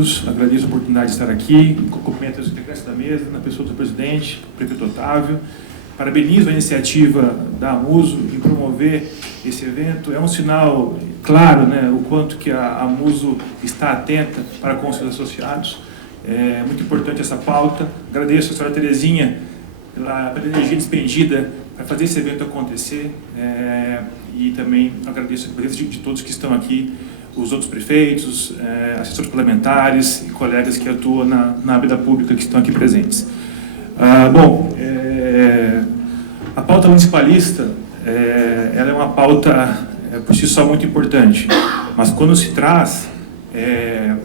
todos, agradeço a oportunidade de estar aqui, cumprimento os integrantes da mesa, na pessoa do presidente, prefeito Otávio. Parabenizo a iniciativa da Amuso em promover esse evento. É um sinal claro, né, o quanto que a Amuso está atenta para com seus associados. É muito importante essa pauta. Agradeço a senhora Terezinha pela energia despendida para fazer esse evento acontecer. E também agradeço a presença de todos que estão aqui, os outros prefeitos, assessores parlamentares e colegas que atuam na vida pública que estão aqui presentes. A pauta municipalista, ela é uma pauta por si só muito importante, mas quando se traz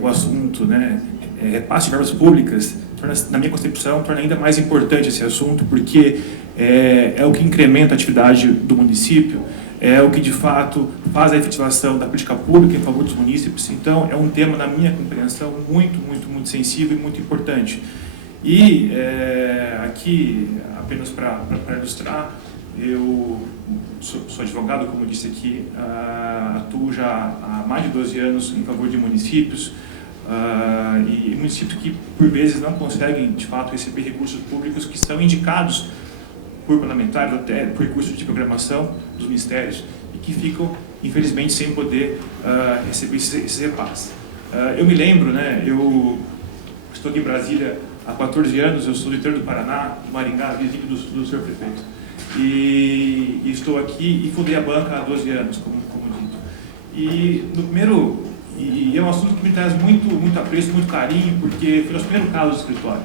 o assunto, né, repasse de verbas públicas, na minha concepção, torna ainda mais importante esse assunto, porque é o que incrementa a atividade do município, é o que de fato faz a efetivação da política pública em favor dos munícipes. Então é um tema, na minha compreensão, muito sensível e muito importante. E aqui, apenas para ilustrar, eu sou advogado, como disse aqui, atuo já há mais de 12 anos em favor de municípios, e municípios que por vezes não conseguem de fato receber recursos públicos que são indicados por parlamentares, até por recursos de programação dos ministérios, e que ficam, infelizmente, sem poder receber esses repasses. Eu me lembro, né, eu estou aqui em Brasília há 14 anos, eu sou do interior do Paraná, de Maringá, vizinho do senhor prefeito. E estou aqui e fundei a banca há 12 anos, como dito. E no primeiro, é um assunto que me traz muito apreço, muito carinho, porque foi o nosso primeiro caso do escritório.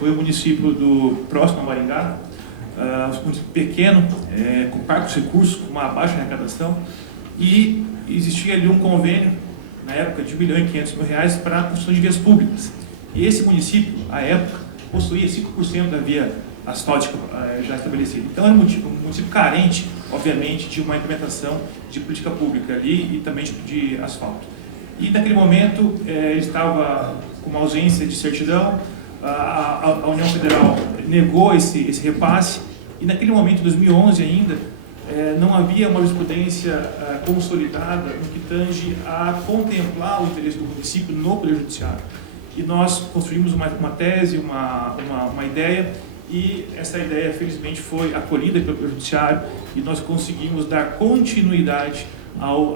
Foi o município próximo a Maringá, um município pequeno, com parcos recursos, com uma baixa arrecadação, e existia ali um convênio, na época, de R$1.500.000 para a construção de vias públicas. E esse município, à época, possuía 5% da via asfáltica já estabelecida. Então, era um município carente, obviamente, de uma implementação de política pública ali e também de asfalto. E, naquele momento, ele estava com uma ausência de certidão, a União Federal negou esse repasse, e naquele momento, em 2011 ainda, não havia uma jurisprudência consolidada no que tange a contemplar o interesse do município no Poder Judiciário. E nós construímos uma tese, uma ideia, e essa ideia, felizmente, foi acolhida pelo Poder Judiciário, e nós conseguimos dar continuidade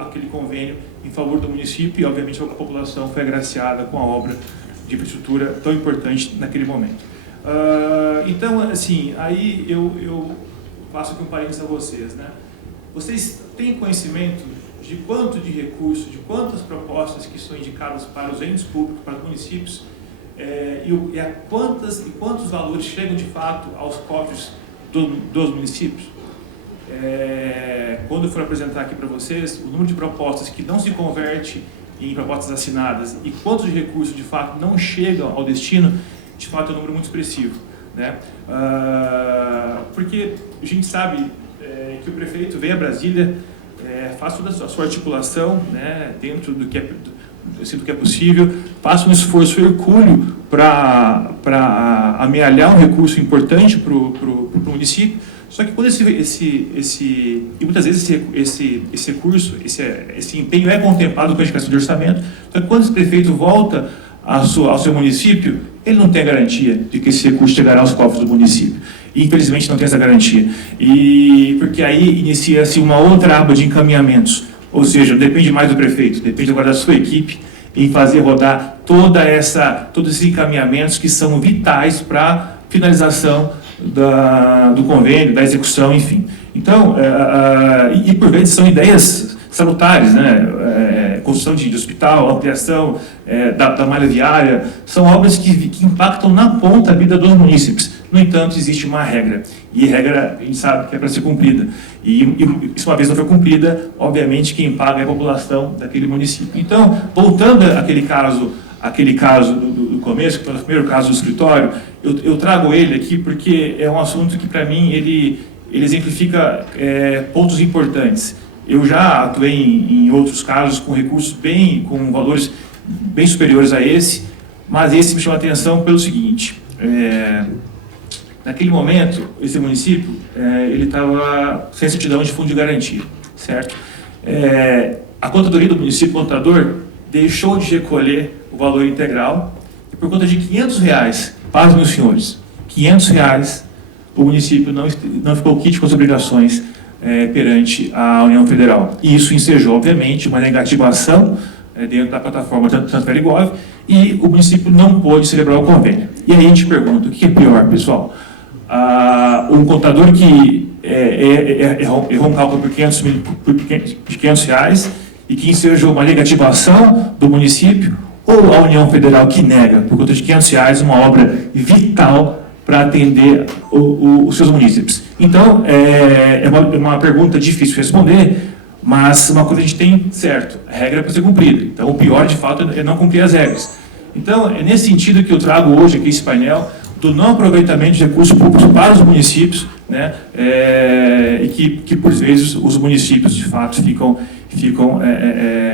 àquele convênio em favor do município, e, obviamente, a população foi agraciada com a obra de infraestrutura tão importante naquele momento. Então, assim, aí eu faço aqui um parênteses a vocês, né? Vocês têm conhecimento de quanto de recurso, de quantas propostas que são indicadas para os entes públicos, para os municípios, quantos valores chegam de fato aos cofres dos municípios? Quando eu for apresentar aqui para vocês o número de propostas que não se converte em propostas assinadas e quantos de recursos de fato não chegam ao destino, de fato é um número muito expressivo, né? Porque a gente sabe que o prefeito vem a Brasília, faz toda a sua articulação, né, dentro do que é possível, faça um esforço hercúleo para amealhar um recurso importante para o município. Só que quando e muitas vezes esse recurso, esse empenho é contemplado com a indicação de orçamento, só que quando esse prefeito volta ao seu município, ele não tem a garantia de que esse recurso chegará aos cofres do município. E, infelizmente, não tem essa garantia. Porque aí inicia-se uma outra aba de encaminhamentos, ou seja, depende mais do prefeito, depende agora da sua equipe, em fazer rodar todos esses encaminhamentos que são vitais para a finalização do convênio, da execução, enfim. Então, e por vezes são ideias salutares, né? Construção de hospital, ampliação da malha viária, são obras que impactam na ponta a vida dos munícipes. No entanto, existe uma regra, e regra a gente sabe que é para ser cumprida. E se uma vez não for cumprida, obviamente quem paga é a população daquele município. Então, voltando àquele caso do começo, que foi o primeiro caso do escritório, eu trago ele aqui porque é um assunto que, para mim, ele exemplifica pontos importantes. Eu já atuei em outros casos com recursos com valores bem superiores a esse, mas esse me chama a atenção pelo seguinte: naquele momento, esse município, ele estava sem certidão de fundo de garantia, certo? A contadoria do município, o contador, deixou de recolher o valor integral e por conta de R$500, pasmem os senhores, R$500, o município não ficou quite com as obrigações perante a União Federal. E isso ensejou, obviamente, uma negativação dentro da plataforma Transfer.gov e o município não pôde celebrar o convênio. E aí a gente pergunta, o que é pior, pessoal? Um contador que errou um cálculo por R$500 e que ensejou uma negativação do município, ou a União Federal que nega, por conta de R$500, uma obra vital para atender os seus munícipes. Então, é uma pergunta difícil de responder, mas uma coisa a gente tem certo, a regra é para ser cumprida. Então, o pior, de fato, é não cumprir as regras. Então, é nesse sentido que eu trago hoje aqui esse painel do não aproveitamento de recursos públicos para os municípios, né, e que, por vezes, os municípios, de fato, ficam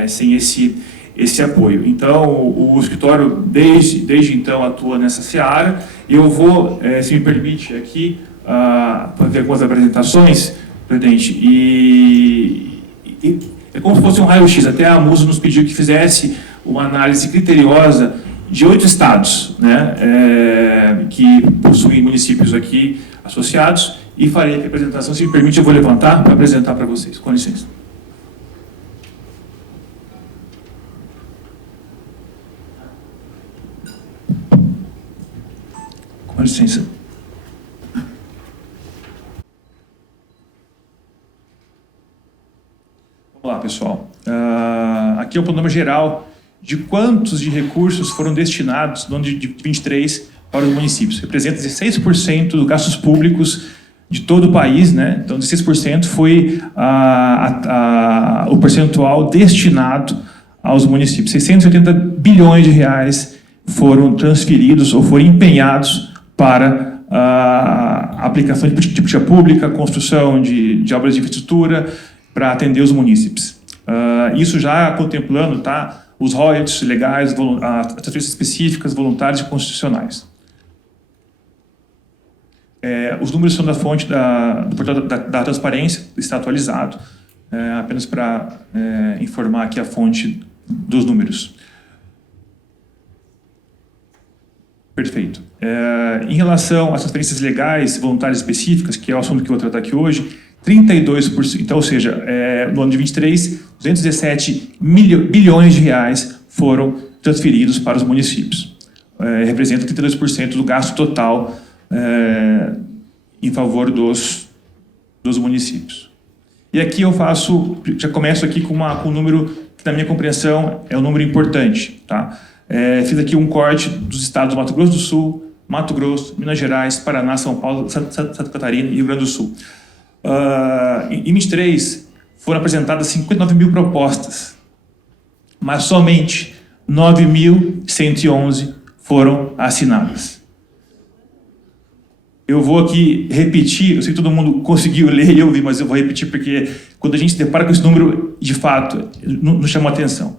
sem esse apoio. Então, o escritório, desde então, atua nessa seara. Eu vou, se me permite, aqui, fazer algumas apresentações, presidente, e é como se fosse um raio-x. Até a Muso nos pediu que fizesse uma análise criteriosa de 8 estados, né, que possuem municípios aqui associados, e farei a apresentação. Se me permite, eu vou levantar para apresentar para vocês. Com licença. Com licença. Vamos lá, pessoal. Aqui é o panorama geral de quantos de recursos foram destinados no ano de 23 para os municípios. Representa 16% dos gastos públicos de todo o país, né? Então, 16% foi o percentual destinado aos municípios. 680 bilhões de reais foram transferidos ou foram empenhados para a aplicação de política pública, construção de obras de infraestrutura para atender os munícipes. Isso já contemplando, tá, os royalties legais, as transferências específicas, voluntárias e constitucionais. Os números são da fonte do portal da transparência, está atualizado, apenas para informar aqui a fonte dos números. Perfeito. Em relação às transferências legais, voluntárias específicas, que é o assunto que eu vou tratar aqui hoje, 32%, então, ou seja, no ano de 23, 217 bilhões de reais foram transferidos para os municípios. Representa 32% do gasto total em favor dos municípios. E aqui eu já começo aqui com um número que, na minha compreensão, é um número importante, tá? Fiz aqui um corte dos estados do Mato Grosso do Sul, Mato Grosso, Minas Gerais, Paraná, São Paulo, Santa Catarina e Rio Grande do Sul. Em 23, foram apresentadas 59 mil propostas, mas somente 9.111 foram assinadas. Eu vou aqui repetir, eu sei que todo mundo conseguiu ler e ouvir, mas eu vou repetir porque quando a gente se depara com esse número, de fato, nos chamou a atenção.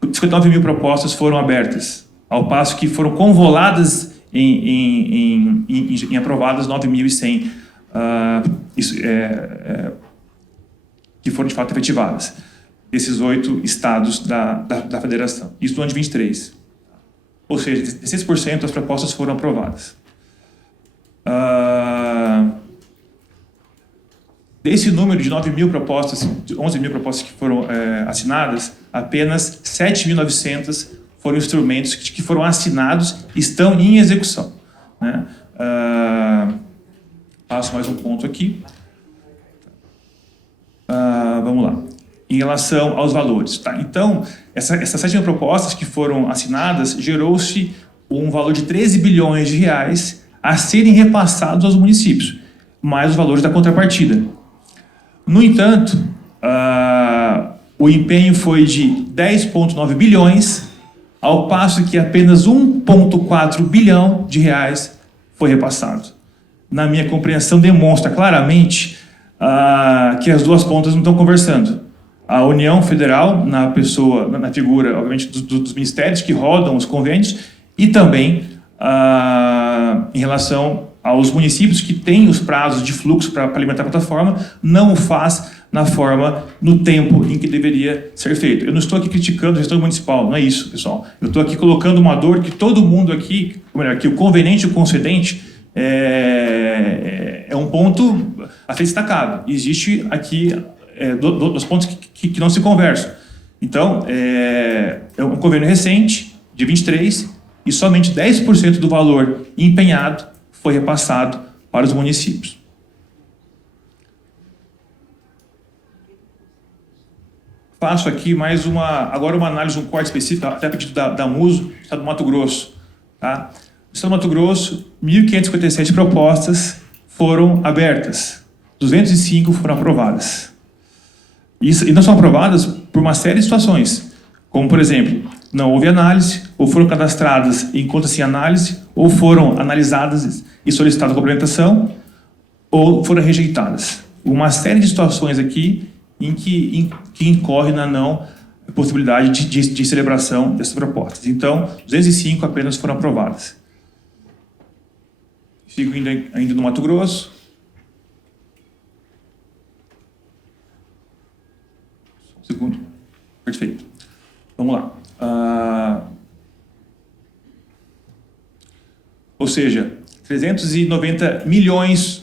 59 mil propostas foram abertas, ao passo que foram convoladas em aprovadas 9.100 que foram de fato efetivadas, desses 8 estados da federação. Isso no ano de 23. Ou seja, 16% das propostas foram aprovadas. Desse número de 9 mil propostas, 11 mil propostas que foram assinadas, apenas 7.900 foram instrumentos que foram assinados e estão em execução, né? Passo mais um ponto aqui. Vamos lá. Em relação aos valores, tá? Então, essas 7 mil propostas que foram assinadas, gerou-se um valor de 13 bilhões de reais a serem repassados aos municípios, mais os valores da contrapartida. No entanto, o empenho foi de 10,9 bilhões, ao passo que apenas 1,4 bilhão de reais foi repassado. Na minha compreensão, demonstra claramente que as duas pontas não estão conversando. A União Federal, na figura, obviamente, dos ministérios que rodam os convênios, e também em relação aos municípios que têm os prazos de fluxo para alimentar a plataforma, não o faz no tempo em que deveria ser feito. Eu não estou aqui criticando a gestão municipal, não é isso, pessoal. Eu estou aqui colocando uma dor que todo mundo aqui, ou melhor, que o conveniente e o concedente é um ponto a ser destacado. Existe aqui dois pontos que não se conversam. Então, é um convênio recente, de 23, e somente 10% do valor empenhado foi repassado para os municípios. Faço aqui mais agora uma análise, um corte específico, até a pedido da Muso, do Estado do Mato Grosso. Tá? No Estado do Mato Grosso, 1.557 propostas foram abertas, 205 foram aprovadas. E não são aprovadas por uma série de situações, como, por exemplo, não houve análise, ou foram cadastradas em conta sem análise, ou foram analisadas e solicitadas complementação, ou foram rejeitadas. Uma série de situações aqui em que incorre na não possibilidade de celebração dessas propostas. Então, 205 apenas foram aprovadas. Sigo ainda no Mato Grosso. Segundo. Perfeito. Vamos lá. Ou seja, 390 milhões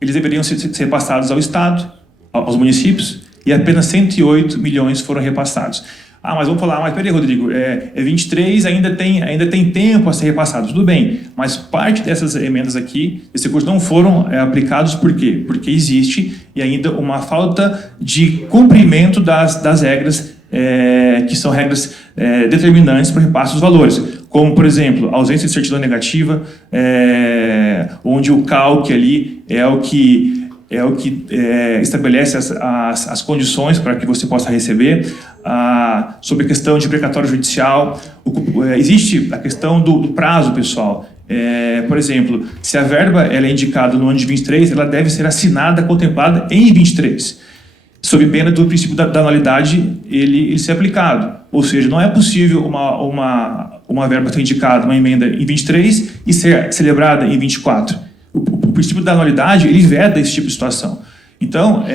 eles deveriam ser repassados ao Estado, aos municípios, e apenas 108 milhões foram repassados. Mas vamos falar, mas peraí, Rodrigo, 23, ainda tem tempo a ser repassado. Tudo bem, mas parte dessas emendas aqui, esse recurso não foram aplicados por quê? Porque existe e ainda uma falta de cumprimento das regras, que são regras determinantes para o repasse dos valores. Como, por exemplo, a ausência de certidão negativa, onde o CALC ali é o que estabelece as condições para que você possa receber. Sobre a questão de precatório judicial, existe a questão do prazo, pessoal. Por exemplo, se a verba ela é indicada no ano de 23, ela deve ser assinada, contemplada em 23, sob pena do princípio da anualidade ele ser aplicado. Ou seja, não é possível uma verba ser indicada, uma emenda em 23 e ser celebrada em 24. O princípio da anualidade, ele veda esse tipo de situação. Então,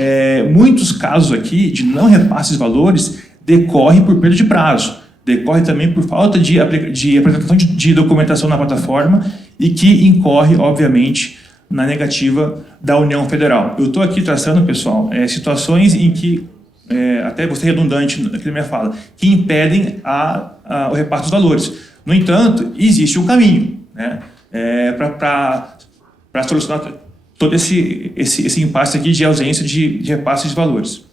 muitos casos aqui de não repasse de valores decorrem por perda de prazo, decorre também por falta de apresentação de documentação na plataforma e que incorre, obviamente, na negativa da União Federal. Eu estou aqui traçando, pessoal, situações em que, até vou ser redundante naquilo que minha fala, que impedem o repasse dos valores. No entanto, existe um caminho, né, para solucionar todo esse impasse aqui de ausência de repasse de valores.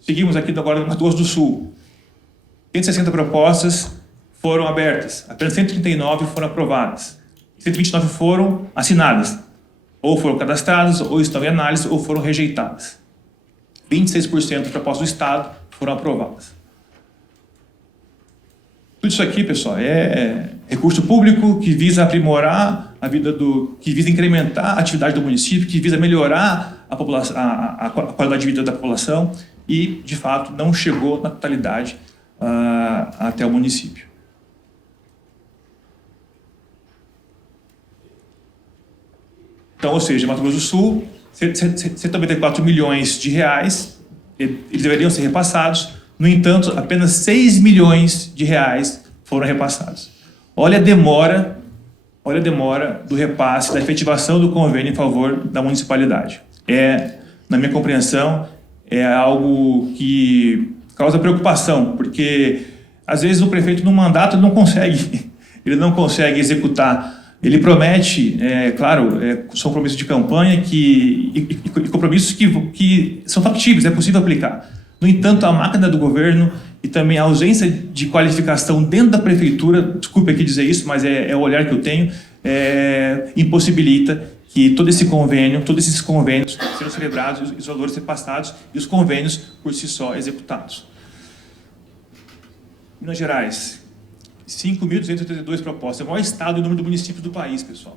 Seguimos aqui agora no Mato Grosso do Sul. 160 propostas foram abertas, apenas 139 foram aprovadas, 129 foram assinadas, ou foram cadastradas, ou estão em análise, ou foram rejeitadas. 26% das propostas do Estado foram aprovadas. Tudo isso aqui, pessoal, é recurso público que visa aprimorar a vida que visa incrementar a atividade do município, que visa melhorar a qualidade de vida da população e, de fato, não chegou na totalidade até o município. Então, ou seja, Mato Grosso do Sul, 194 milhões de reais, eles deveriam ser repassados. No entanto, apenas 6 milhões de reais foram repassados. Olha a demora do repasse, da efetivação do convênio em favor da municipalidade. Na minha compreensão, é algo que causa preocupação, porque às vezes o prefeito no mandato ele não consegue executar. Ele promete, claro, são compromissos de campanha e compromissos que são factíveis, é possível aplicar. No entanto, a máquina do governo e também a ausência de qualificação dentro da prefeitura, desculpe aqui dizer isso, mas é o olhar que eu tenho, impossibilita que todos esses convênios sejam celebrados, os valores repassados e os convênios por si só executados. Minas Gerais, 5.282 propostas, é o maior estado e número de municípios do país, pessoal.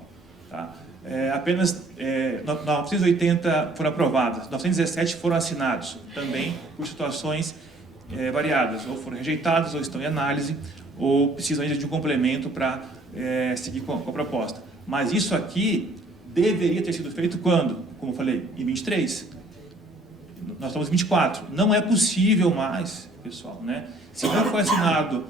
Tá? Apenas 980 foram aprovadas, 917 foram assinados, também por situações variadas, ou foram rejeitados, ou estão em análise, ou precisam ainda de um complemento para seguir com a proposta. Mas isso aqui deveria ter sido feito quando? Como eu falei, em 23. Nós estamos em 24. Não é possível mais, pessoal, né? Se não foi assinado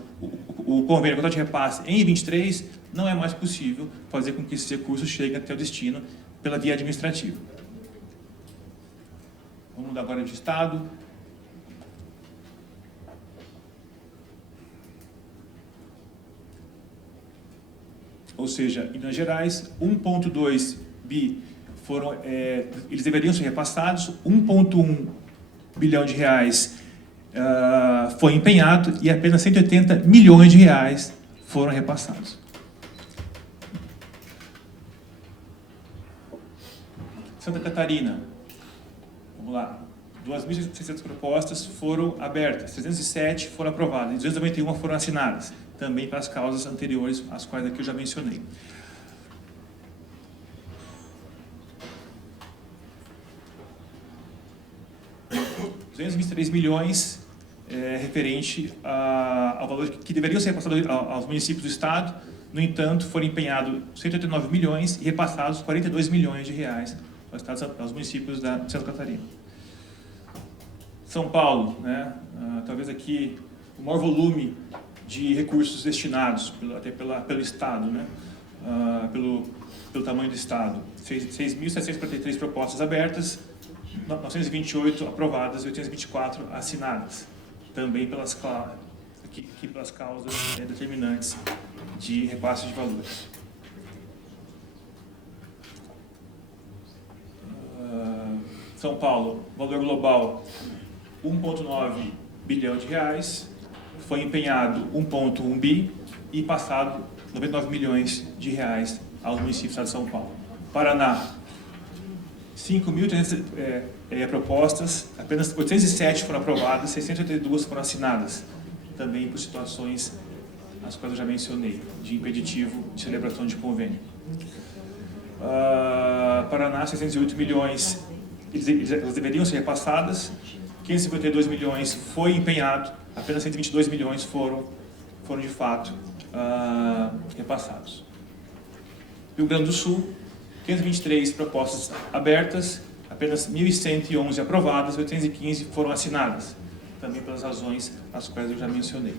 o convênio, o contrato de repasse em 23, não é mais possível fazer com que esses recursos cheguem até o destino pela via administrativa. Vamos mudar agora de estado. Ou seja, em Minas Gerais, 1,2 bi foram, eles deveriam ser repassados, 1,1 bilhão de reais foi empenhado e apenas 180 milhões de reais foram repassados. Santa Catarina, vamos lá, 2.600 propostas foram abertas, 307 foram aprovadas, e 291 foram assinadas, também para as causas anteriores, as quais aqui eu já mencionei. R$223 milhões referente ao valor que deveriam ser repassados aos municípios do Estado. No entanto, foram empenhados 189 milhões e repassados 42 milhões de reais aos municípios de Santa Catarina. São Paulo, né? Talvez aqui o maior volume de recursos destinados, até pelo Estado, né? Pelo tamanho do Estado. 6.743 propostas abertas, 928 aprovadas e 824 assinadas, também pelas causas determinantes de repasse de valores. São Paulo, valor global 1,9 bilhão de reais, foi empenhado 1,1 bi e passado 99 milhões de reais aos municípios de São Paulo. Paraná, 5.300 propostas, apenas 807 foram aprovadas, 682 foram assinadas, também por situações as quais eu já mencionei, de impeditivo de celebração de convênio. Paraná, 608 milhões, elas deveriam ser repassadas, 552 milhões foi empenhado, apenas 122 milhões foram de fato repassados. Rio Grande do Sul, 523 propostas abertas, apenas 1.111 aprovadas, 815 foram assinadas, também pelas razões as quais eu já mencionei.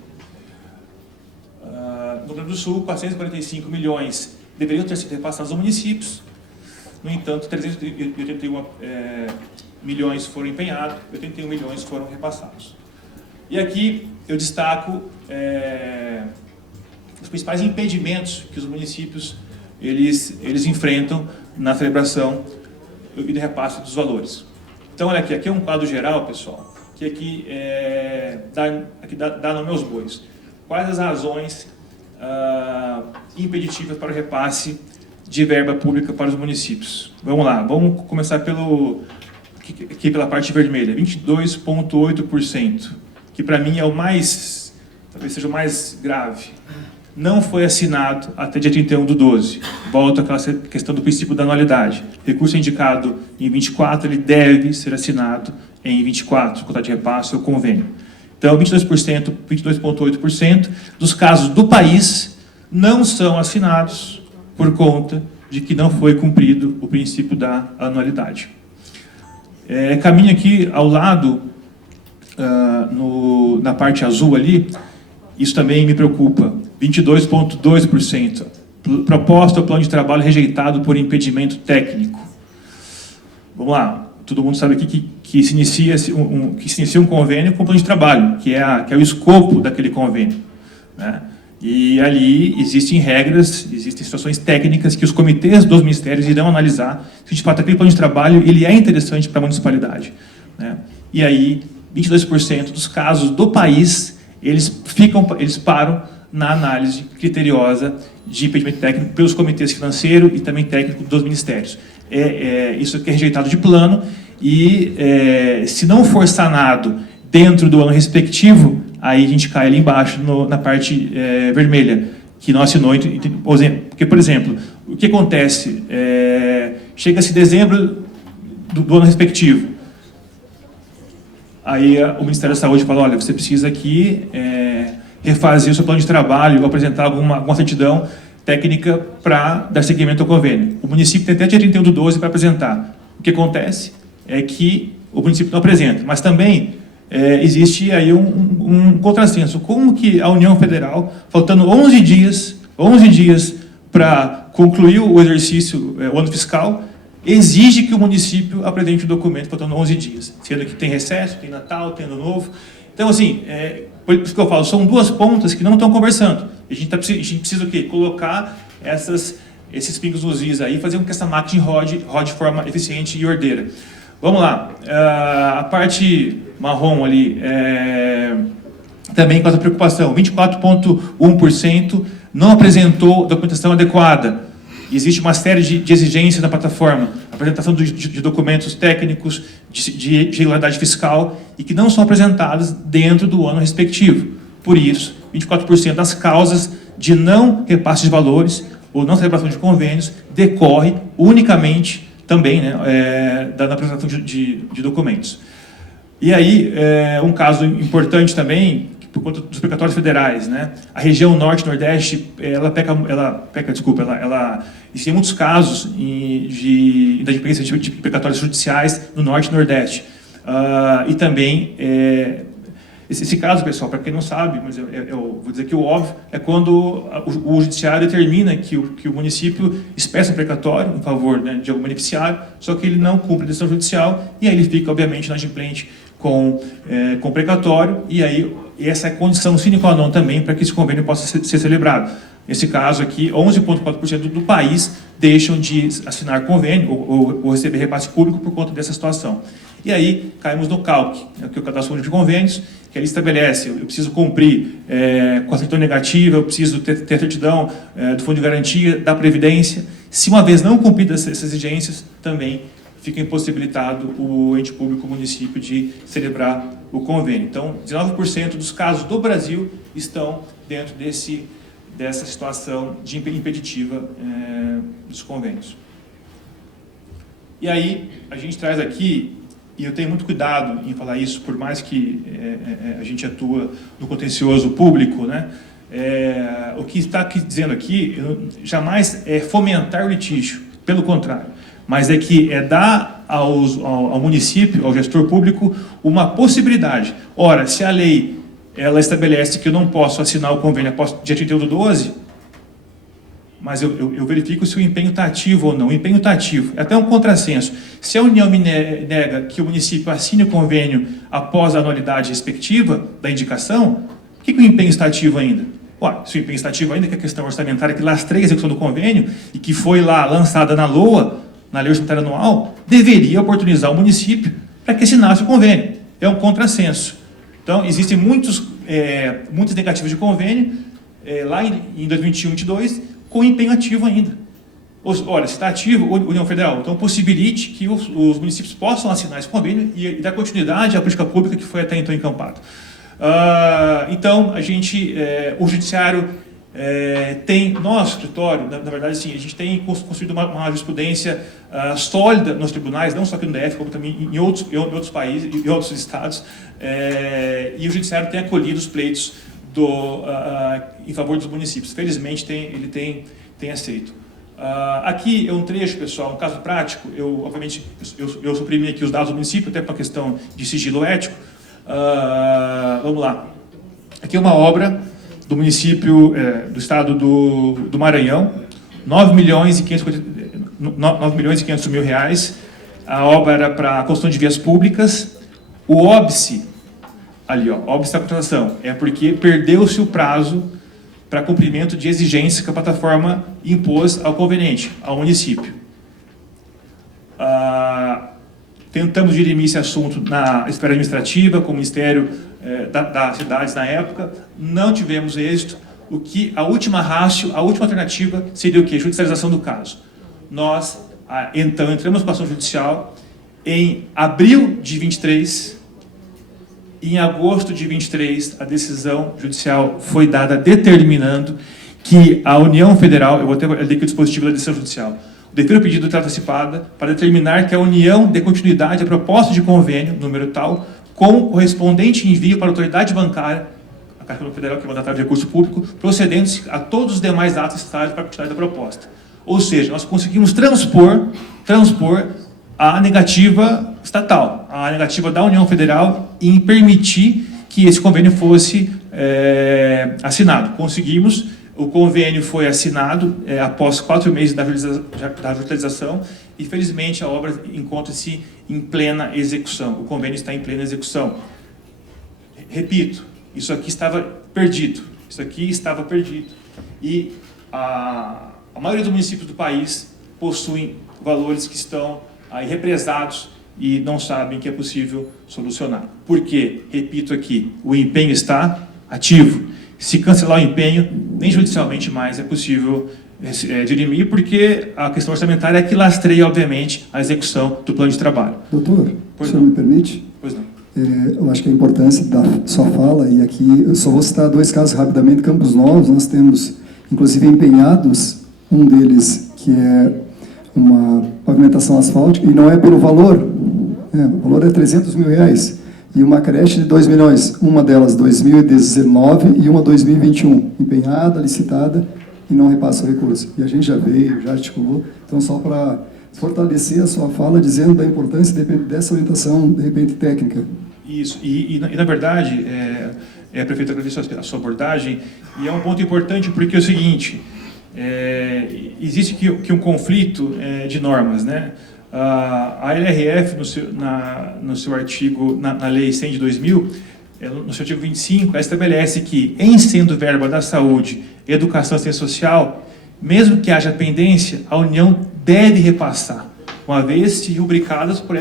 No Rio Grande do Sul, 445 milhões deveriam ter sido repassados aos municípios, no entanto, 381 milhões foram empenhados, 81 milhões foram repassados. E aqui eu destaco os principais impedimentos que os municípios eles enfrentam na celebração e no repasse dos valores. Então, olha aqui é um quadro geral, pessoal, que aqui dá nome aos bois. Quais as razões impeditivas para o repasse de verba pública para os municípios? Vamos lá, vamos começar aqui pela parte vermelha, 22,8%, que para mim é talvez seja o mais grave. Não foi assinado até dia 31/12. Volta àquela questão do princípio da anualidade. Recurso indicado em 24, ele deve ser assinado em 24, contrato de repasse ou convênio. Então, 22,8% dos casos do país não são assinados por conta de que não foi cumprido o princípio da anualidade. Caminho aqui ao lado, na parte azul ali, isso também me preocupa. 22,2%. Proposta ou plano de trabalho rejeitado por impedimento técnico. Vamos lá. Todo mundo sabe aqui que se inicia um convênio com plano de trabalho, que é o escopo daquele convênio, né? E ali existem regras, existem situações técnicas que os comitês dos ministérios irão analisar se de fato aquele plano de trabalho ele é interessante para a municipalidade, né? E aí 22% dos casos do país eles param na análise criteriosa de impedimento técnico pelos comitês financeiro e também técnico dos ministérios. Isso aqui é rejeitado de plano e se não for sanado dentro do ano respectivo, aí a gente cai ali embaixo na parte vermelha, que não assinou. Porque, por exemplo, o que acontece? Chega-se dezembro do ano respectivo, aí o Ministério da Saúde fala, olha, você precisa aqui refazer o seu plano de trabalho, apresentar alguma certidão técnica para dar seguimento ao convênio. O município tem até dia 31/12 para apresentar. O que acontece é que o município não apresenta, mas também existe aí um contrassenso. Como que a União Federal, faltando 11 dias para concluir o exercício, o ano fiscal, exige que o município apresente o documento faltando 11 dias, sendo que tem recesso, tem Natal, tem Ano Novo. Então, assim, por isso que eu falo, são duas pontas que não estão conversando. A gente precisa o quê? Colocar esses pingos nos is aí, fazer com que essa máquina rode de forma eficiente e ordeira. Vamos lá. A parte marrom ali, também com essa preocupação, 24,1% não apresentou documentação adequada. Existe uma série de exigências na plataforma, apresentação de documentos técnicos, de regularidade fiscal, e que não são apresentadas dentro do ano respectivo. Por isso, 24% das causas de não repasse de valores ou não celebração de convênios decorre unicamente também, né, da apresentação de documentos. E aí, um caso importante também, por conta dos precatórios federais, né? A região norte e nordeste, existem muitos casos de inadimplência de precatórios judiciais no norte e nordeste. E também, esse caso, pessoal, para quem não sabe, mas eu vou dizer que o óbvio, é quando o judiciário determina que o município expressa um precatório em favor, né, de algum beneficiário, só que ele não cumpre a decisão judicial, e aí ele fica, obviamente, inadimplente com precatório, e aí essa é a condição sine qua non também para que esse convênio possa ser celebrado. Nesse caso aqui, 11,4% do país deixam de assinar convênio ou receber repasse público por conta dessa situação. E aí caímos no CALC, que é o Cadastro Único de Convênios, que ele estabelece, eu preciso cumprir com a certidão negativa, eu preciso ter certidão do Fundo de Garantia, da Previdência. Se uma vez não cumpridas essas exigências, também fica impossibilitado o ente público, o município, de celebrar o convênio. Então, 19% dos casos do Brasil estão dentro dessa situação de impeditiva dos convênios. E aí, a gente traz aqui, e eu tenho muito cuidado em falar isso, por mais que a gente atua no contencioso público, né? O que está dizendo aqui jamais é fomentar o litígio, pelo contrário, mas dar ao município, ao gestor público, uma possibilidade. Ora, se a lei ela estabelece que eu não posso assinar o convênio após dia 31/12, mas eu verifico se o empenho está ativo ou não. O empenho está ativo. É até um contrassenso. Se a União me nega que o município assine o convênio após a anualidade respectiva da indicação, por que o empenho está ativo ainda? Se o empenho está ativo ainda, que é a questão orçamentária que lastreia a execução do convênio e que foi lá lançada na LOA, na Lei Orçamentária Anual, deveria oportunizar o município para que assinasse o convênio. É um contrassenso. Então, existem muitos negativos de convênio, lá em 2021 e 2022, com empenho ativo ainda. Olha, se está ativo, União Federal, então possibilite que os municípios possam assinar esse convênio e dar continuidade à política pública que foi até então encampada. Então, o Judiciário tem, nosso escritório, na verdade, sim, a gente tem construído uma jurisprudência sólida nos tribunais, não só aqui no DF, como também em outros países, em outros estados, e o Judiciário tem acolhido os pleitos em favor dos municípios. Felizmente, ele tem aceito. Aqui é um trecho, pessoal, um caso prático. Obviamente, eu suprimi aqui os dados do município, até para uma questão de sigilo ético. Vamos lá. Aqui é uma obra do município, do estado do Maranhão, 9 milhões e 500 mil reais. A obra era para a construção de vias públicas. O óbice, ali, óbice da contratação, é porque perdeu-se o prazo para cumprimento de exigências que a plataforma impôs ao conveniente, ao município. Tentamos dirimir esse assunto na esfera administrativa, com o Ministério das Cidades na época, não tivemos êxito. A última ratio, a última alternativa seria o quê? Judicialização do caso. Nós, então, entramos com a ação judicial em abril de 23. Em agosto de 23, a decisão judicial foi dada determinando que a União Federal, eu vou ter aqui o dispositivo da decisão judicial, defere o pedido de trata antecipada para determinar que a União dê continuidade à proposta de convênio, número tal, com correspondente envio para a autoridade bancária, a Caixa Econômica Federal, que é mandatário de recurso público, procedendo-se a todos os demais atos necessários para a continuidade da proposta. Ou seja, nós conseguimos transpor a negativa estatal, a negativa da União Federal em permitir que esse convênio fosse assinado. Conseguimos, o convênio foi assinado após 4 meses da virtualização e, felizmente, a obra encontra-se em plena execução. O convênio está em plena execução. Repito, isso aqui estava perdido. Isso aqui estava perdido. E a maioria dos municípios do país possuem valores que estão aí represados e não sabem que é possível solucionar. Por quê? Repito aqui, o empenho está ativo. Se cancelar o empenho, nem judicialmente mais é possível dirimir, porque a questão orçamentária é que lastreia, obviamente, a execução do plano de trabalho. Doutor, o senhor me permite? Pois não. Eu acho que a importância da sua fala, e aqui eu só vou citar 2 casos rapidamente. Campos Novos, nós temos, inclusive, empenhados, um deles que é uma pavimentação asfáltica, e não é pelo valor, o valor é R$300 mil, e uma creche de 2 milhões, uma delas 2019 e uma 2021, empenhada, licitada, e não repassa o recurso. E a gente já veio, já articulou, então só para fortalecer a sua fala, dizendo da importância dessa orientação, de repente, técnica. Isso, e na verdade, prefeito, agradeço a sua abordagem, e é um ponto importante porque é o seguinte, existe aqui um conflito de normas, né? A LRF, no seu artigo, na Lei 100 de 2000, no seu artigo 25, ela estabelece que, em sendo verba da saúde, educação e assistência social, mesmo que haja pendência, a União deve repassar, uma vez rubricadas por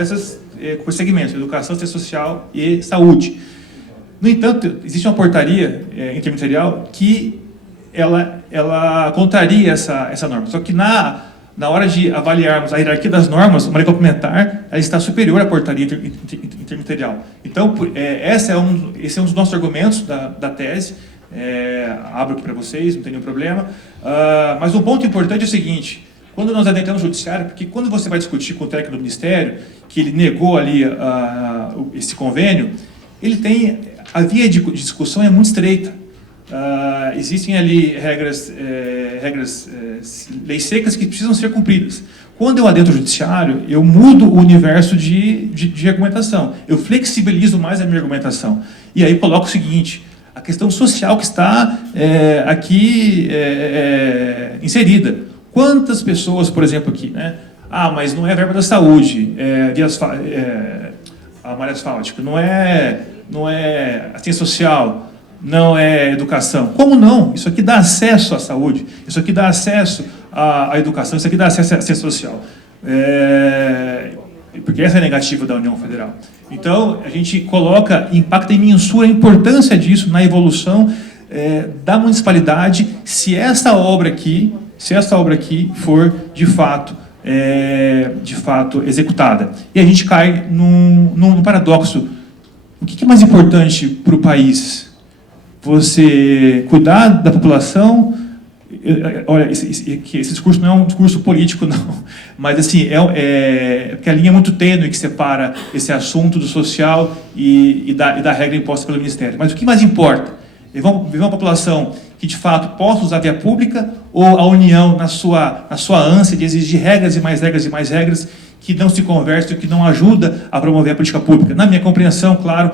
segmentos, educação, assistência social e saúde. No entanto, existe uma portaria interministerial que ela contraria essa norma. Só que na hora de avaliarmos a hierarquia das normas, uma lei complementar, ela está superior à portaria interministerial. Então, esse é um dos nossos argumentos da tese. Abro aqui para vocês, não tem nenhum problema. Mas um ponto importante é o seguinte: quando nós adentramos no judiciário, porque quando você vai discutir com o técnico do Ministério, que ele negou ali esse convênio, ele tem a via de discussão é muito estreita. Existem ali leis secas que precisam ser cumpridas. Quando eu adentro o judiciário, eu mudo o universo de argumentação. Eu flexibilizo mais a minha argumentação. E aí coloco o seguinte: a questão social que está aqui inserida. Quantas pessoas, por exemplo, aqui, né? Mas não é verba da saúde, a malha asfáltica, não é assistência social, não é educação. Como não? Isso aqui dá acesso à saúde, isso aqui dá acesso à educação, isso aqui dá acesso à assistência social. Porque essa é a negativa da União Federal. Então, a gente impacta e mensura a importância disso na evolução da municipalidade, se essa obra aqui for, de fato, executada. E a gente cai num paradoxo. O que é mais importante para o país? Você cuidar da população? Olha, esse discurso não é um discurso político, não. Mas, assim, porque a linha é muito tênue que separa esse assunto do social e da regra imposta pelo Ministério. Mas o que mais importa? Viver uma população que, de fato, possa usar a via pública, ou a União, na sua ânsia de exigir regras e mais regras e mais regras, que não se conversa, que não ajuda a promover a política pública? Na minha compreensão, claro,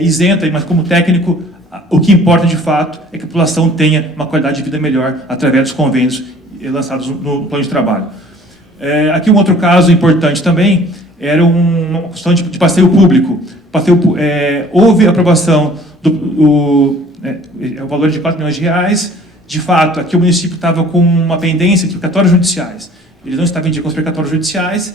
isenta, mas como técnico, o que importa, de fato, é que a população tenha uma qualidade de vida melhor através dos convênios lançados no plano de trabalho. Aqui um outro caso importante também era uma questão de passeio público. Houve aprovação o valor de R$4 milhões. De fato, aqui o município estava com uma pendência de precatórios judiciais. Ele não estava em dia com os precatórios judiciais,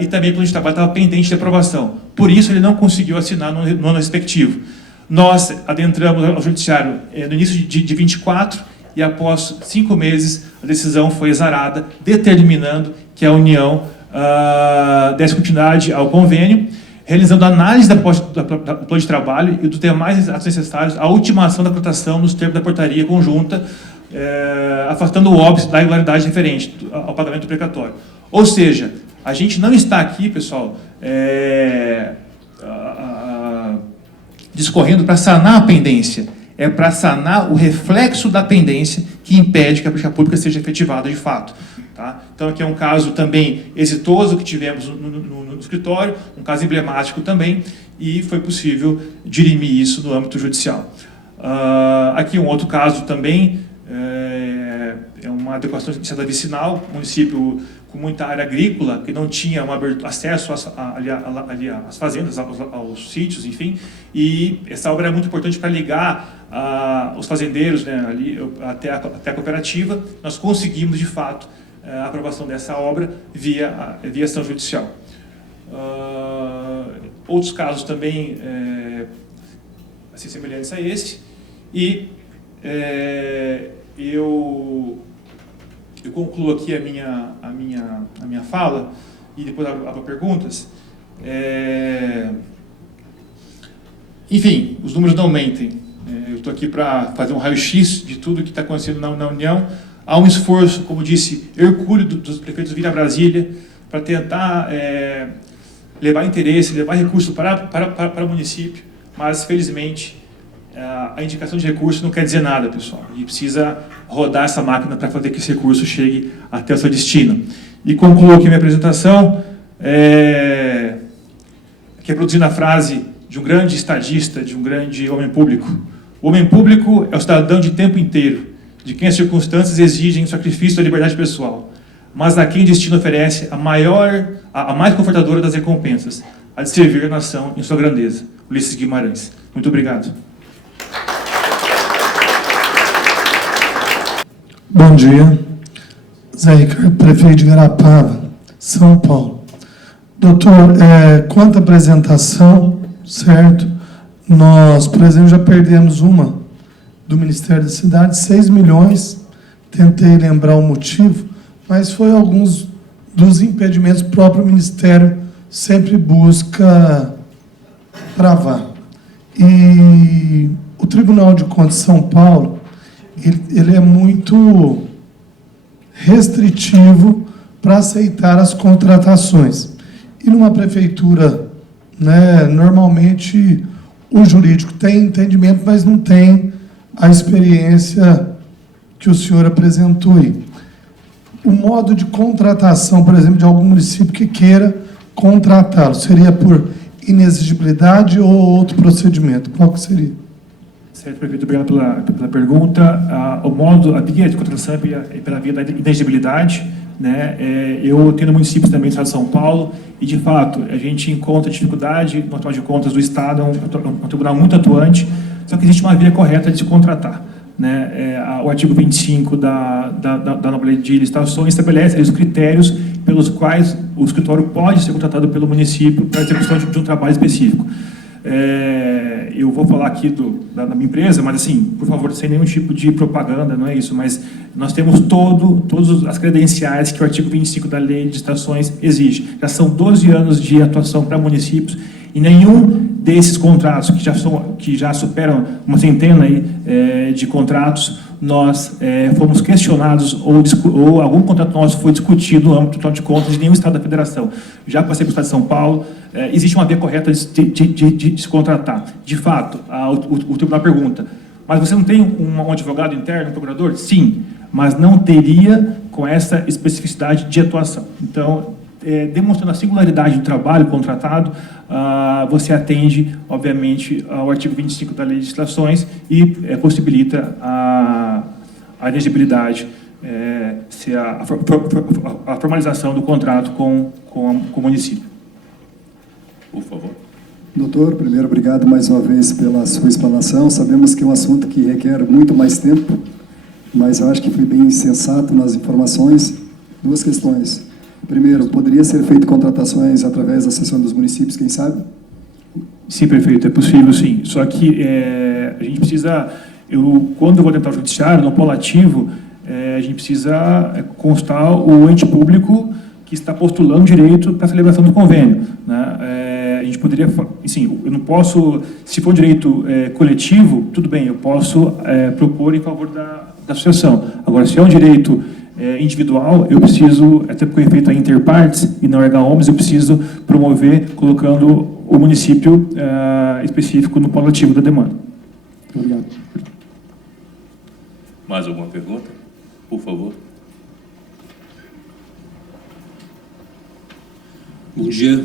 e também o plano de trabalho estava pendente de aprovação. Por isso, ele não conseguiu assinar no ano respectivo. Nós adentramos ao judiciário no início de 24, e após 5 meses, a decisão foi exarada, determinando que a União desse continuidade ao convênio, realizando análise do plano de trabalho e dos demais atos necessários, a ultimação da cotação nos termos da portaria conjunta, afastando o óbito da irregularidade referente ao pagamento do precatório. Ou seja, a gente não está aqui, pessoal, discorrendo para sanar a pendência. é para sanar o reflexo da pendência que impede que a política pública seja efetivada de fato. Tá? Então, aqui é um caso também exitoso que tivemos no escritório, um caso emblemático também, e foi possível dirimir isso no âmbito judicial. Aqui um outro caso também, é uma adequação iniciada vicinal, município com muita área agrícola, que não tinha acesso às fazendas, aos sítios, enfim, e essa obra é muito importante para ligar os fazendeiros, né, ali, até a cooperativa. Nós conseguimos, de fato, a aprovação dessa obra via ação judicial. Outros casos também assim, semelhantes a esse, e eu concluo aqui a minha fala e depois abro perguntas. Enfim, os números não mentem. Eu estou aqui para fazer um raio-x de tudo que está acontecendo na União. Há um esforço, como disse, hercúleo dos prefeitos vir a Brasília para tentar levar interesse, levar recurso para o município, mas, felizmente, a indicação de recurso não quer dizer nada, pessoal. E precisa rodar essa máquina para fazer que esse recurso chegue até o seu destino. E concluo aqui minha apresentação, reproduzindo a frase de um grande estadista, de um grande homem público. O homem público é o cidadão de tempo inteiro, de quem as circunstâncias exigem o sacrifício da liberdade pessoal, mas a quem o destino oferece a mais confortadora das recompensas, a de servir a nação em sua grandeza. Ulisses Guimarães. Muito obrigado. Bom dia. Zé Ricardo, prefeito de Garapava, São Paulo. Doutor, quanto à apresentação, certo? Nós, por exemplo, já perdemos uma do Ministério da Cidade, 6 milhões, tentei lembrar o motivo, mas foi alguns dos impedimentos que o próprio Ministério sempre busca travar. E o Tribunal de Contas de São Paulo, ele é muito restritivo para aceitar as contratações. E numa prefeitura, né, normalmente o jurídico tem entendimento, mas não tem a experiência que o senhor apresentou aí. O modo de contratação, por exemplo, de algum município que queira contratá-lo, seria por inexigibilidade ou outro procedimento? Qual que seria? Certo, prefeito, obrigado pela pergunta. A via de contratação é pela via da inexigibilidade, né? Eu tenho municípios também do estado de São Paulo e, de fato, a gente encontra dificuldade, no Tribunal de Contas do Estado, é um tribunal muito atuante, só que existe uma via correta de se contratar, né? O artigo 25 da nova lei de licitações estabelece os critérios pelos quais o escritório pode ser contratado pelo município para a execução de um trabalho específico. Eu vou falar aqui da minha empresa, mas, assim, por favor, sem nenhum tipo de propaganda, não é isso, mas nós temos todas as credenciais que o artigo 25 da lei de licitações exige. Já são 12 anos de atuação para municípios e nenhum desses contratos, que já superam uma centena aí, de contratos, nós fomos questionados ou algum contrato nosso foi discutido no âmbito do Tribunal de Contas de nenhum Estado da Federação. Já passei para o Estado de São Paulo, existe uma via correta de se contratar. De fato, o tribunal pergunta, mas você não tem um advogado interno, um procurador? Sim, mas não teria com essa especificidade de atuação. Então, demonstrando a singularidade do trabalho contratado, você atende, obviamente, ao artigo 25 da Lei de Licitações e possibilita a elegibilidade, se a formalização do contrato com o município. Por favor. Doutor, primeiro, obrigado mais uma vez pela sua explanação. Sabemos que é um assunto que requer muito mais tempo, mas eu acho que foi bem sensato nas informações. Duas questões. Primeiro, poderia ser feito contratações através da seção dos municípios, quem sabe? Sim, prefeito, é possível, sim. Só que a gente precisa, quando eu vou tentar o judiciário, no polo ativo, a gente precisa constar o ente público que está postulando direito para a celebração do convênio, né? A gente poderia, sim, eu não posso, se for um direito coletivo, tudo bem, eu posso propor em favor da associação. Agora, se é um direito individual, eu preciso, até porque é feito a interpartes e não erga omnes, eu preciso promover colocando o município específico no polo ativo da demanda. Obrigado. Mais alguma pergunta? Por favor. Bom dia.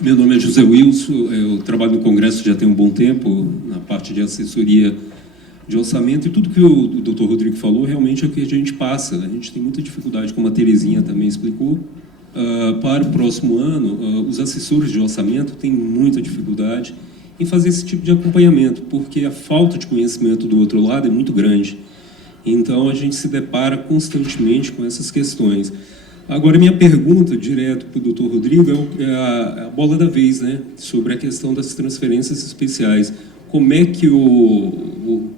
Meu nome é José Wilson, eu trabalho no Congresso já tem um bom tempo, na parte de assessoria de orçamento, e tudo que o Dr. Rodrigo falou realmente é o que a gente passa. A gente tem muita dificuldade, como a Terezinha também explicou. Para o próximo ano, os assessores de orçamento têm muita dificuldade em fazer esse tipo de acompanhamento, porque a falta de conhecimento do outro lado é muito grande. Então, a gente se depara constantemente com essas questões. Agora, minha pergunta, direto para o doutor Rodrigo, é a bola da vez, né? Sobre a questão das transferências especiais. Como é que o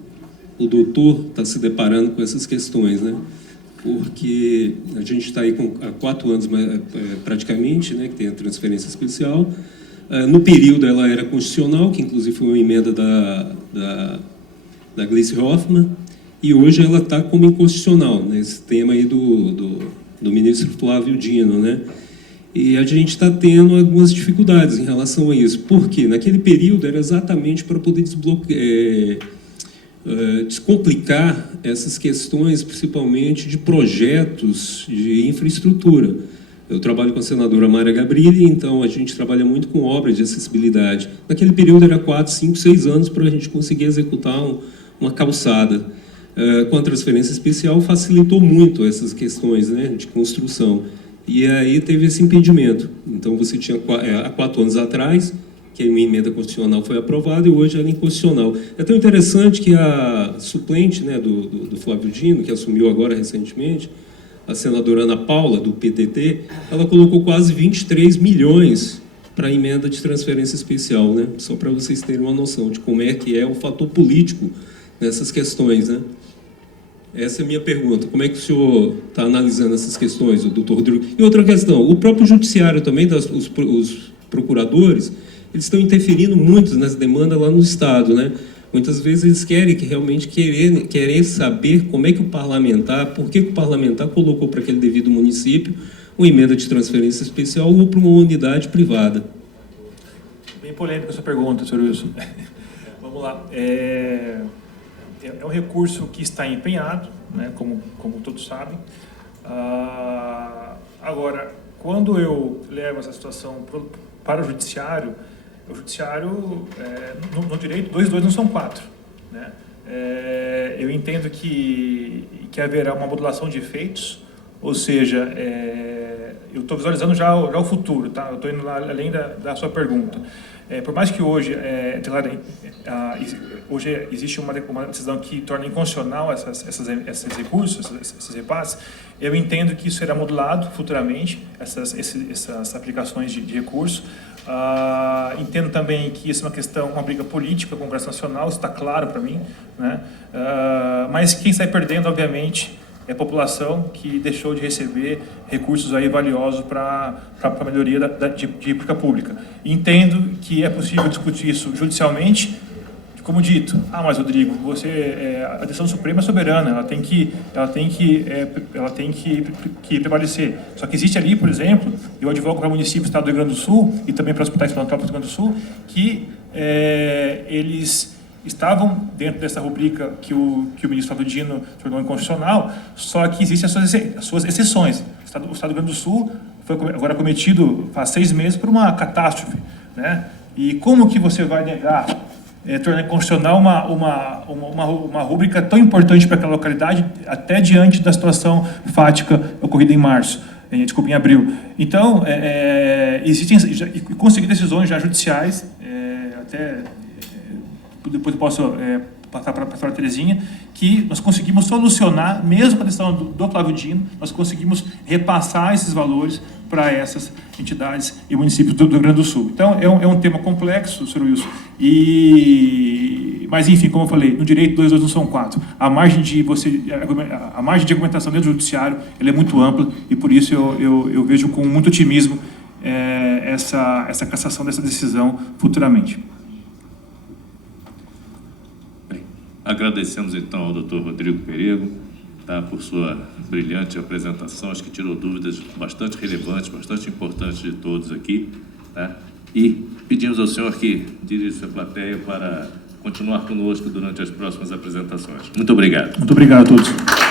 doutor está se deparando com essas questões, né? Porque a gente está aí há 4 anos, praticamente, né, que tem a transferência especial. No período, ela era constitucional, que inclusive foi uma emenda da Gleice Hoffmann, e hoje ela está como inconstitucional, nesse tema aí do ministro Flávio Dino, né? E a gente está tendo algumas dificuldades em relação a isso. Por quê? Naquele período era exatamente para poder descomplicar essas questões, principalmente de projetos de infraestrutura. Eu trabalho com a senadora Mayra Gabrilli, então a gente trabalha muito com obras de acessibilidade. Naquele período era 4, 5, 6 anos para a gente conseguir executar uma calçada. Com a transferência especial facilitou muito essas questões, né, de construção. E aí teve esse impedimento. Então você tinha, há 4 anos atrás, que uma emenda constitucional foi aprovada e hoje ela é inconstitucional. É tão interessante que a suplente, né, do Flávio Dino, que assumiu agora recentemente, a senadora Ana Paula, do PTT, ela colocou quase 23 milhões para a emenda de transferência especial, né? Só para vocês terem uma noção de como é que é o fator político nessas questões, né? Essa é a minha pergunta. Como é que o senhor está analisando essas questões, o doutor Rodrigo? E outra questão, o próprio judiciário também, os procuradores, eles estão interferindo muito nas demandas lá no Estado, né? Muitas vezes eles querem querem saber como é que o parlamentar, por que o parlamentar colocou para aquele devido município uma emenda de transferência especial ou para uma unidade privada. Bem polêmica essa pergunta, senhor Wilson. Vamos lá. É um recurso que está empenhado, né, como todos sabem. Agora, quando eu levo essa situação para o judiciário, no direito, 2 e 2 não são 4. Né? Eu entendo que haverá uma modulação de efeitos, ou seja, eu estou visualizando já o futuro, tá? Eu estou indo lá além da sua pergunta. Por mais que hoje existe uma decisão que torna inconstitucional esses recursos, esses repasses, eu entendo que isso será modulado futuramente, essas aplicações de recurso. Entendo também que isso é uma briga política com o Congresso Nacional, isso está claro para mim, né? Mas quem sai perdendo, obviamente, é a população que deixou de receber recursos aí valiosos para a melhoria de política pública. Entendo que é possível discutir isso judicialmente, como dito. Mas Rodrigo, a decisão suprema é soberana, ela tem que prevalecer. Só que existe ali, por exemplo, eu advogo para o município do Estado do Rio Grande do Sul e também para hospitais filantrópicos do Rio Grande do Sul, que eles estavam dentro dessa rubrica que o ministro Flávio Dino tornou inconstitucional, só que existem as suas exceções. O Estado do Rio Grande do Sul foi agora cometido faz 6 meses por uma catástrofe, né? E como que você vai negar, tornar inconstitucional uma rubrica tão importante para aquela localidade, até diante da situação fática ocorrida em em abril? Então, consegui decisões já judiciais, depois eu posso passar para a senhora Terezinha, que nós conseguimos solucionar, mesmo com a decisão do Flávio Dino, nós conseguimos repassar esses valores para essas entidades e municípios do Rio Grande do Sul. Então, é um tema complexo, senhor Wilson, mas, enfim, como eu falei, no direito 2 e 2 não são 4. A margem de argumentação dentro do judiciário ela é muito ampla e, por isso, eu vejo com muito otimismo essa cassação dessa decisão futuramente. Agradecemos então ao Dr. Rodrigo Perego, tá, por sua brilhante apresentação, acho que tirou dúvidas bastante relevantes, bastante importantes de todos aqui, tá? E pedimos ao senhor que dirija a plateia para continuar conosco durante as próximas apresentações. Muito obrigado. Muito obrigado a todos.